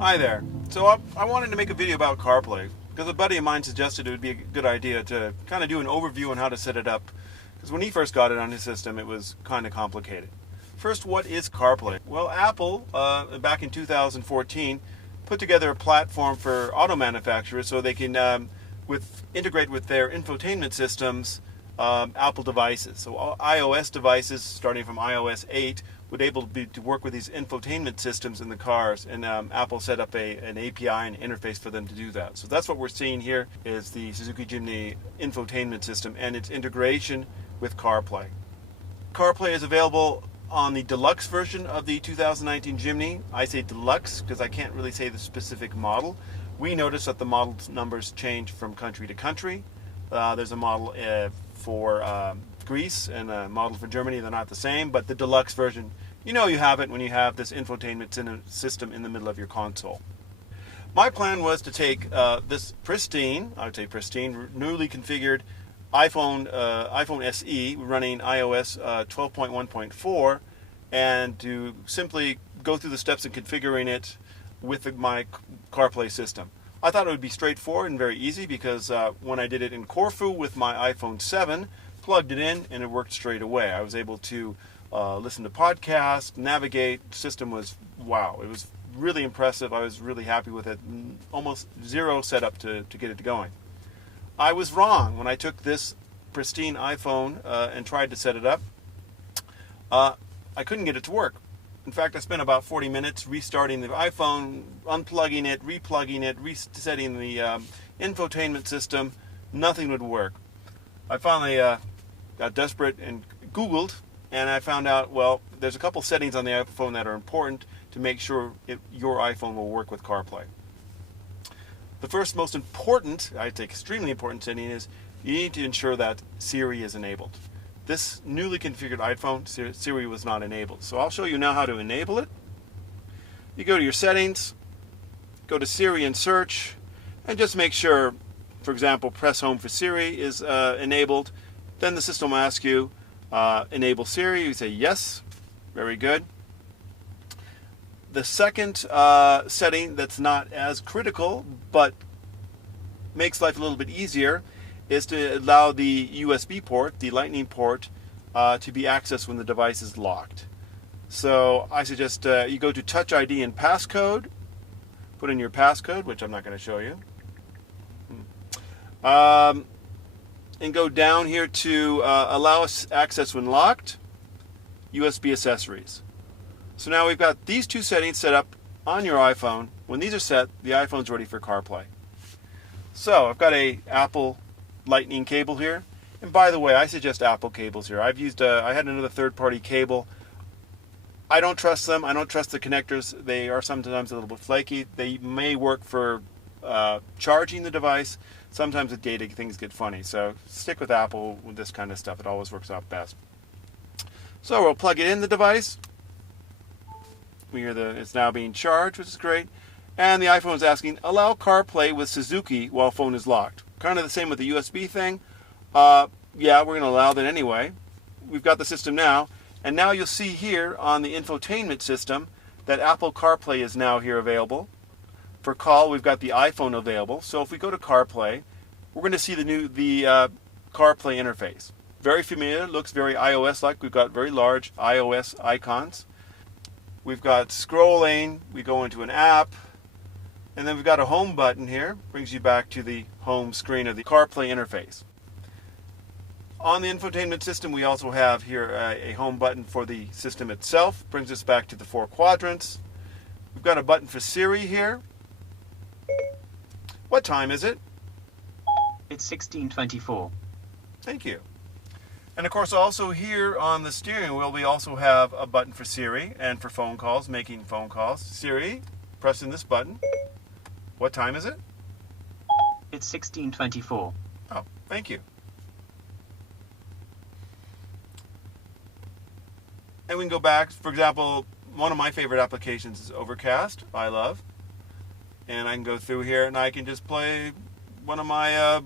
Hi there. So I wanted to make a video about CarPlay because a buddy of mine suggested it would be a good idea to kind of do an overview on how to set it up, because when he first got it on his system it was kind of complicated. First, what is CarPlay? Well, Apple back in 2014 put together a platform for auto manufacturers so they can integrate with their infotainment systems Apple devices. So iOS devices starting from iOS 8 would able to work with these infotainment systems in the cars, and Apple set up an API and interface for them to do that. So that's what we're seeing here is the Suzuki Jimny infotainment system and its integration with CarPlay. CarPlay is available on the deluxe version of the 2019 Jimny. I say deluxe because I can't really say the specific model. We notice that the model numbers change from country to country. There's a model for Greece and a model for Germany. They're not the same, but the deluxe version, you know you have it when you have this infotainment system in the middle of your console. My plan was to take this pristine, I would say pristine, newly configured iPhone SE running iOS 12.1.4 and to simply go through the steps in configuring it with my CarPlay system. I thought it would be straightforward and very easy because when I did it in Corfu with my iPhone 7, plugged it in and it worked straight away. I was able to listen to podcasts, navigate. The system was, wow, it was really impressive. I was really happy with it. Almost zero setup to get it going. I was wrong when I took this pristine iPhone and tried to set it up. I couldn't get it to work. In fact, I spent about 40 minutes restarting the iPhone, unplugging it, replugging it, resetting the infotainment system. Nothing would work. I finally got desperate and Googled, and I found out, well, there's a couple settings on the iPhone that are important to make sure your iPhone will work with CarPlay. The first most important, I'd say extremely important setting is you need to ensure that Siri is enabled. This newly configured iPhone, Siri was not enabled. So I'll show you now how to enable it. You go to your settings, go to Siri and search, and just make sure, for example, press home for Siri is enabled. Then the system will ask you, enable Siri. You say yes. Very good. The second setting that's not as critical but makes life a little bit easier is to allow the USB port, the Lightning port, to be accessed when the device is locked. So I suggest you go to Touch ID and passcode, put in your passcode, which I'm not going to show you, and go down here to allow us access when locked, USB accessories. So now we've got these two settings set up on your iPhone. When these are set, the iPhone's ready for CarPlay. So I've got a Apple Lightning cable here, and by the way, I suggest Apple cables here. I had another third-party cable. I don't trust them. I don't trust the connectors. They are sometimes a little bit flaky. They may work for charging the device. Sometimes with data things get funny, so stick with Apple with this kind of stuff. It always works out best. So we'll plug it in the device. We hear it's now being charged, which is great. And the iPhone is asking, allow CarPlay with Suzuki while phone is locked. Kind of the same with the USB thing. Yeah, we're going to allow that anyway. We've got the system now. And now you'll see here on the infotainment system that Apple CarPlay is now here available. For call, we've got the iPhone available. So if we go to CarPlay, we're going to see the CarPlay interface. Very familiar, looks very iOS-like. We've got very large iOS icons. We've got scrolling, we go into an app, and then we've got a home button here, brings you back to the home screen of the CarPlay interface. On the infotainment system, we also have here a home button for the system itself, brings us back to the 4 quadrants. We've got a button for Siri here. What time is it? It's 16:24. Thank you. And of course, also here on the steering wheel, we also have a button for Siri and for phone calls, making phone calls. Siri, pressing this button. What time is it? It's 16:24. Oh, thank you. And we can go back. For example, one of my favorite applications is Overcast, I love. And I can go through here and I can just play one of my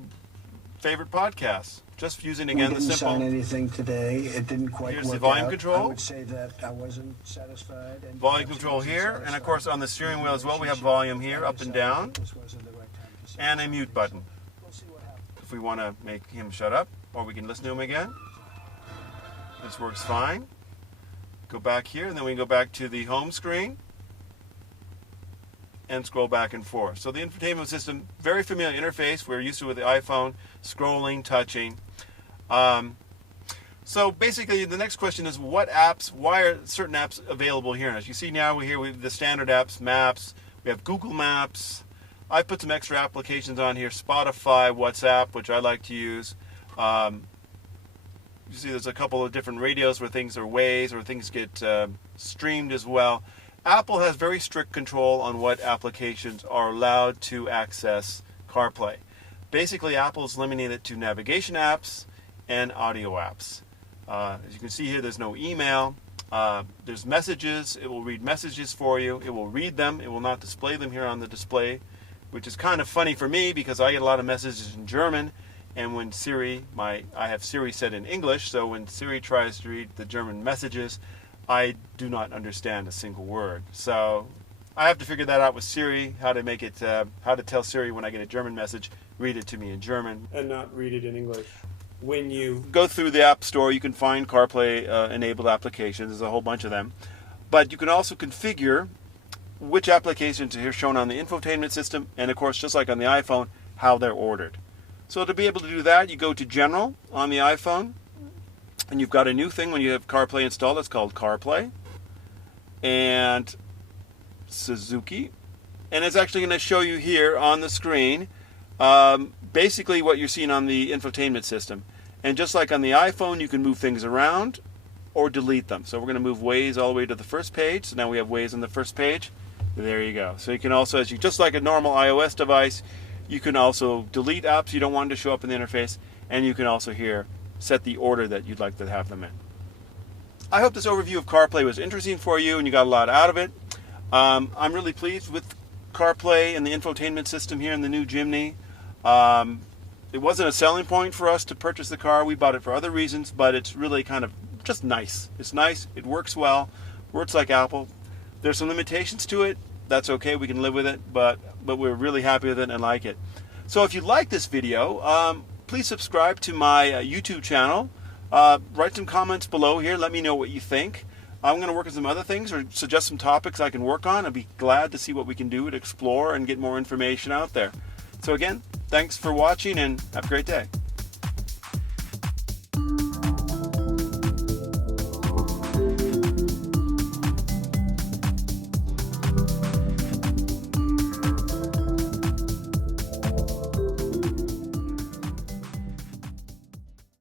favorite podcasts. Just using again we the didn't simple. sign anything today. It didn't quite Here's the work volume out. control. I would say that I wasn't satisfied. And Volume perhaps control wasn't here, and of satisfied course on the steering wheel as well we have volume here, up and down, This wasn't the right time to say and a mute something, button. so we'll see what happens. If we want to make him shut up, or we can listen to him again. This works fine. Go back here, and then we can go back to the home screen and scroll back and forth. So the infotainment system, very familiar interface. We're used to it with the iPhone, scrolling, touching. So basically, the next question is what apps, why are certain apps available here? And as you see now, we have the standard apps, Maps, we have Google Maps. I put some extra applications on here, Spotify, WhatsApp, which I like to use. You see there's a couple of different radios where things are ways or things get streamed as well. Apple has very strict control on what applications are allowed to access CarPlay. Basically, Apple's limiting it to navigation apps and audio apps. As you can see here, there's no email. There's messages. It will read messages for you. It will read them. It will not display them here on the display, which is kind of funny for me because I get a lot of messages in German. And when Siri, I have Siri set in English, so when Siri tries to read the German messages, I do not understand a single word. So I have to figure that out with Siri, how to make it, how to tell Siri when I get a German message, read it to me in German and not read it in English. When you go through the App Store, you can find CarPlay enabled applications. There's a whole bunch of them. But you can also configure which applications are here shown on the infotainment system, and of course, just like on the iPhone, how they're ordered. So to be able to do that, you go to General on the iPhone, and you've got a new thing when you have CarPlay installed. It's called CarPlay, and Suzuki, and it's actually going to show you here on the screen basically what you're seeing on the infotainment system. And just like on the iPhone, you can move things around or delete them. So we're going to move Waze all the way to the first page. So now we have Waze on the first page. There you go. So you can also, just like a normal iOS device, you can also delete apps you don't want to show up in the interface, and you can also here set the order that you'd like to have them in. I hope this overview of CarPlay was interesting for you and you got a lot out of it. I'm really pleased with CarPlay and the infotainment system here in the new Jimny. It wasn't a selling point for us to purchase the car. We bought it for other reasons, but it's really kind of just nice. It's nice. It works well. Works like Apple. There's some limitations to it. That's okay. We can live with it, but we're really happy with it and like it. So if you like this video, please subscribe to my YouTube channel. Write some comments below here. Let me know what you think. I'm going to work on some other things or suggest some topics I can work on. I'd be glad to see what we can do to explore and get more information out there. So again, thanks for watching and have a great day.